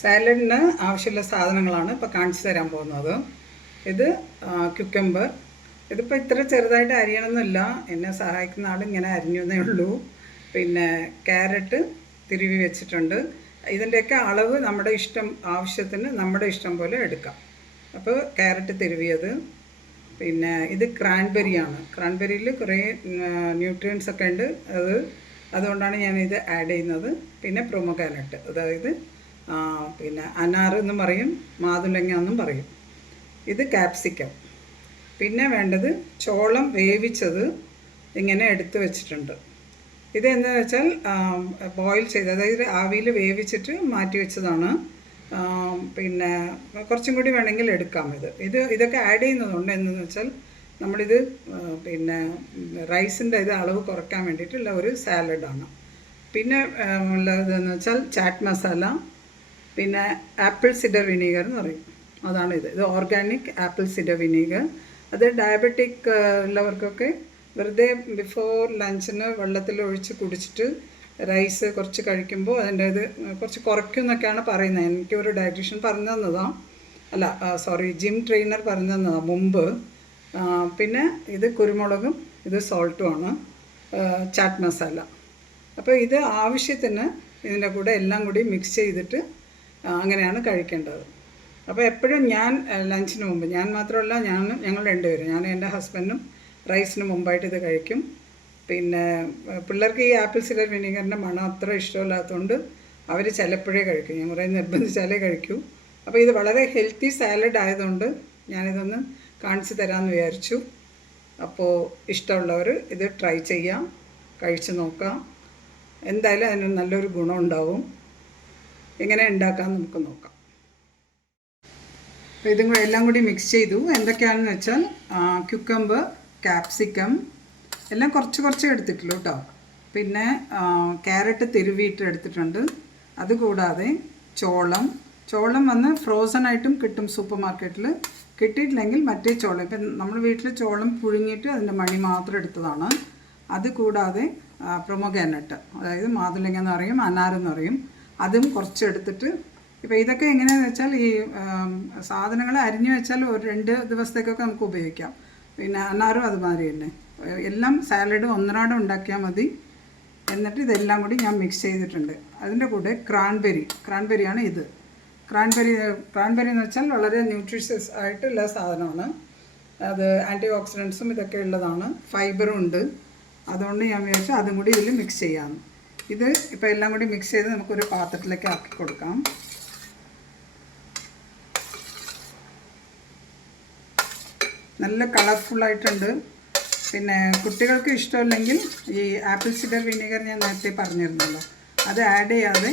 സാലഡിന് ആവശ്യമുള്ള സാധനങ്ങളാണ് ഇപ്പോൾ കാണിച്ചു തരാൻ പോകുന്നത്. ഇത് ക്യുക്കമ്പർ. ഇതിപ്പോൾ ഇത്ര ചെറുതായിട്ട് അരിയണമെന്നില്ല, എന്നെ സഹായിക്കുന്ന ആൾ ഇങ്ങനെ അരിഞ്ഞതേ ഉള്ളൂ. പിന്നെ ക്യാരറ്റ് തിരുവി വെച്ചിട്ടുണ്ട്. ഇതിൻ്റെയൊക്കെ അളവ് നമ്മുടെ ഇഷ്ടം, ആവശ്യത്തിന് നമ്മുടെ ഇഷ്ടം പോലെ എടുക്കാം. അപ്പോൾ ക്യാരറ്റ് തിരുവിയത്. പിന്നെ ഇത് ക്രാൻബെറിയാണ്. ക്രാൻബെറിയിൽ കുറേ ന്യൂട്രിയൻസ് ഒക്കെ ഉണ്ട്, അതുകൊണ്ടാണ് ഞാനിത് ആഡ് ചെയ്യുന്നത്. പിന്നെ പ്രൊമോഗ്രാനറ്റ്, അതായത് പിന്നെ അനാർ എന്നും പറയും, മാതുളങ്ങ എന്നും പറയും. ഇത് ക്യാപ്സിക്കം. പിന്നെ വേണ്ടത് ചോളം വേവിച്ചത് ഇങ്ങനെ എടുത്ത് വെച്ചിട്ടുണ്ട്. ഇതെന്താ വെച്ചാൽ ബോയിൽ ചെയ്ത്, അതായത് ആവിയിൽ വേവിച്ചിട്ട് മാറ്റി വെച്ചതാണ്. പിന്നെ കുറച്ചും കൂടി വേണമെങ്കിൽ എടുക്കാം. ഇതൊക്കെ ആഡ് ചെയ്യുന്നതുകൊണ്ട് എന്തെന്ന് വെച്ചാൽ നമ്മളിത് പിന്നെ റൈസിൻ്റെ അളവ് കുറയ്ക്കാൻ വേണ്ടിയിട്ടുള്ള ഒരു സാലഡാണ്. പിന്നെ ഉള്ളതെന്ന് വെച്ചാൽ ചാറ്റ് മസാല, പിന്നെ ആപ്പിൾ സിഡർ വിനീഗർ എന്ന് പറയും, അതാണിത്. ഇത് ഓർഗാനിക് ആപ്പിൾ സിഡർ വിനീഗർ. അത് ഡയബറ്റിക് ഉള്ളവർക്കൊക്കെ വെറുതെ ബിഫോർ ലഞ്ചിന് വെള്ളത്തിൽ ഒഴിച്ച് കുടിച്ചിട്ട് റൈസ് കുറച്ച് കഴിക്കുമ്പോൾ അതിൻ്റെ ഇത് കുറച്ച് കുറയ്ക്കും എന്നൊക്കെയാണ് പറയുന്നത്. എനിക്കൊരു ഡയറ്റീഷ്യൻ പറഞ്ഞു തന്നതാണ്, ജിം ട്രെയിനർ പറഞ്ഞു തന്നതാണ് മുമ്പ്. പിന്നെ ഇത് കുരുമുളകും ഇത് സോൾട്ടുമാണ്, ചാറ്റ് മസാല. അപ്പോൾ ഇത് ആവശ്യത്തിന് ഇതിൻ്റെ കൂടെ എല്ലാം കൂടി മിക്സ് ചെയ്തിട്ട് അങ്ങനെയാണ് കഴിക്കേണ്ടത്. അപ്പോൾ എപ്പോഴും ഞാൻ ലഞ്ചിന് മുമ്പ്, ഞാൻ മാത്രമല്ല, ഞങ്ങൾ രണ്ടുപേരും, ഞാനും എൻ്റെ ഹസ്ബൻഡും റൈസിന് മുമ്പായിട്ട് ഇത് കഴിക്കും. പിന്നെ പിള്ളേർക്ക് ഈ ആപ്പിൾ സിഡർ വിനീഗറിൻ്റെ മണം അത്ര ഇഷ്ടമില്ലാത്തതുകൊണ്ട് അവർ ചിലപ്പോഴേ കഴിക്കും, ഞാൻ കുറേ നിർബന്ധിച്ചാലേ കഴിക്കൂ. അപ്പോൾ ഇത് വളരെ ഹെൽത്തി സാലഡ് ആയതുകൊണ്ട് ഞാനിതൊന്ന് കാണിച്ചു തരാമെന്ന് വിചാരിച്ചു. അപ്പോൾ ഇഷ്ടമുള്ളവർ ഇത് ട്രൈ ചെയ്യാം, കഴിച്ച് നോക്കാം. എന്തായാലും അതിന് നല്ലൊരു ഗുണമുണ്ടാവും. എങ്ങനെ ഉണ്ടാക്കാം നമുക്ക് നോക്കാം. അപ്പോൾ ഇതും കൂടെ എല്ലാം കൂടി മിക്സ് ചെയ്തു. എന്തൊക്കെയാണെന്ന് വെച്ചാൽ ക്യുക്കമ്പർ, ക്യാപ്സിക്കം എല്ലാം കുറച്ച് കുറച്ച് എടുത്തിട്ടുള്ളൂ കേട്ടോ. പിന്നെ ക്യാരറ്റ് തിരുവിയിട്ട് എടുത്തിട്ടുണ്ട്. അതുകൂടാതെ ചോളം വന്ന് ഫ്രോസൺ ആയിട്ടും കിട്ടും സൂപ്പർ മാർക്കറ്റിൽ. കിട്ടിയിട്ടില്ലെങ്കിൽ മറ്റേ ചോളം, ഇപ്പം നമ്മൾ വീട്ടിൽ ചോളം പുഴുങ്ങിയിട്ട് അതിൻ്റെ മണി മാത്രം എടുത്തതാണ്. അതുകൂടാതെ പ്രൊമോഗ്രാനറ്റ്, അതായത് മാതുളങ്ങ എന്ന് പറയും, അനാറെന്ന് പറയും, അതും കുറച്ച് എടുത്തിട്ട്. ഇപ്പോൾ ഇതൊക്കെ എങ്ങനെയാണെന്ന് വെച്ചാൽ ഈ സാധനങ്ങൾ അരിഞ്ഞു വെച്ചാൽ ഒരു 2 ദിവസത്തേക്കൊക്കെ നമുക്ക് ഉപയോഗിക്കാം. പിന്നെ അനാറും അതുമാതിരി തന്നെ. എല്ലാം സാലഡ് ഒന്നരാടം ഉണ്ടാക്കിയാൽ മതി. എന്നിട്ട് ഇതെല്ലാം കൂടി ഞാൻ മിക്സ് ചെയ്തിട്ടുണ്ട്. അതിൻ്റെ കൂടെ ക്രാൻബെറിയാണ് ഇത്. ക്രാൻബെറി എന്ന് വെച്ചാൽ വളരെ ന്യൂട്രീഷ്യസ് ആയിട്ടുള്ള സാധനമാണ്. അത് ആൻറ്റി ഓക്സിഡൻസും ഇതൊക്കെ ഉള്ളതാണ്, ഫൈബറും ഉണ്ട്. അതുകൊണ്ട് ഞാൻ വിചാരിച്ചു അതും കൂടി ഇതിൽ മിക്സ് ചെയ്യാമെന്ന്. ഇത് ഇപ്പോൾ എല്ലാം കൂടി മിക്സ് ചെയ്ത് നമുക്കൊരു പാത്രത്തിലേക്ക് ആക്കി കൊടുക്കാം. നല്ല കളർഫുള്ളായിട്ടുണ്ട്. പിന്നെ കുട്ടികൾക്ക് ഇഷ്ടമില്ലെങ്കിൽ ഈ ആപ്പിൾ സിഡർ വിനീഗർ ഞാൻ നേരത്തെ പറഞ്ഞിരുന്നല്ലോ, അത് ആഡ് ചെയ്യാതെ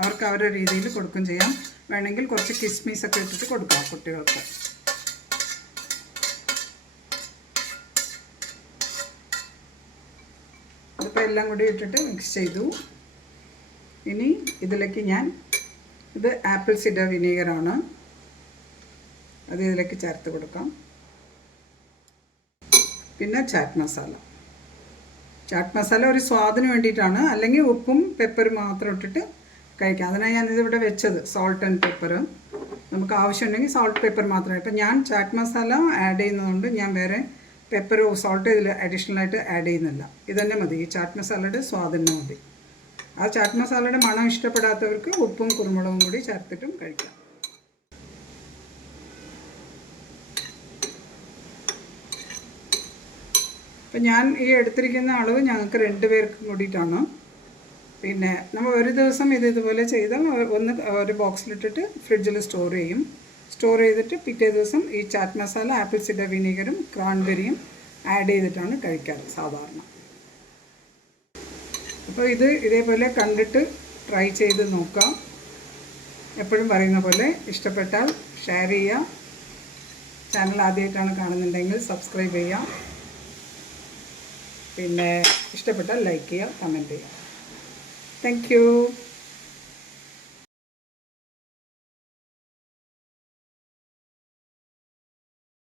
അവർക്ക് അവരുടെ രീതിയിൽ കൊടുക്കും ചെയ്യാം. വേണമെങ്കിൽ കുറച്ച് കിസ്മിസൊക്കെ ഇട്ടിട്ട് കൊടുക്കാം കുട്ടികൾക്ക്. അതിപ്പോൾ എല്ലാം കൂടി ഇട്ടിട്ട് മിക്സ് ചെയ്തു. ഇനി ഇതിലേക്ക് ഇത് ആപ്പിൾ സിഡർ വിനീഗറാണ്, അത് ഇതിലേക്ക് ചേർത്ത് കൊടുക്കാം. പിന്നെ ചാറ്റ് മസാല ഒരു സ്വാദിന് വേണ്ടിയിട്ടാണ്, അല്ലെങ്കിൽ ഉപ്പും പെപ്പറും മാത്രം ഇട്ടിട്ട് കഴിക്കാം. അതിനാണ് ഞാനിതിവിടെ വെച്ചത്, സോൾട്ട് ആൻഡ് പെപ്പർ. നമുക്ക് ആവശ്യമുണ്ടെങ്കിൽ സോൾട്ട് പെപ്പർ മാത്രമേ. ഇപ്പം ഞാൻ ചാറ്റ് മസാല ആഡ് ചെയ്യുന്നതുകൊണ്ട് ഞാൻ വേറെ പെപ്പറോ സോൾട്ടോ ഇതിൽ അഡീഷണലായിട്ട് ആഡ് ചെയ്യുന്നില്ല. ഇതന്നെ മതി, ഈ ചാറ്റ് മസാലയുടെ സ്വാദിന് മതി. ആ ചാറ്റ് മസാലയുടെ മണം ഇഷ്ടപ്പെടാത്തവർക്ക് ഉപ്പും കുരുമുളകും കൂടി ചേർത്തിട്ടും കഴിക്കാം. അപ്പം ഞാൻ ഈ എടുത്തിരിക്കുന്ന അളവ് ഞങ്ങൾക്ക് 2 പേർക്കും കൂടിയിട്ടാണ്. പിന്നെ നമ്മൾ ഒരു ദിവസം ഇതുപോലെ ചെയ്താൽ ഒരു ബോക്സിലിട്ടിട്ട് ഫ്രിഡ്ജിൽ സ്റ്റോർ ചെയ്തിട്ട് പിറ്റേ ദിവസം ഈ ചാറ്റ് മസാല, ആപ്പിൾ സിഡർ വിനീഗറും ക്രാൻബെറിയും ആഡ് ചെയ്തിട്ടാണ് കഴിക്കാറ് സാധാരണ. അപ്പോൾ ഇതേപോലെ കണ്ടിട്ട് ട്രൈ ചെയ്ത് നോക്കാം. എപ്പോഴും പറയുന്ന പോലെ ഇഷ്ടപ്പെട്ടാൽ ഷെയർ ചെയ്യുക. ചാനൽ ആദ്യമായിട്ടാണ് കാണുന്നുണ്ടെങ്കിൽ സബ്സ്ക്രൈബ് ചെയ്യുക. പിന്നെ ഇഷ്ടപ്പെട്ടാൽ ലൈക്ക് ചെയ്യുക, കമൻറ്റ് ചെയ്യുക. Thank you.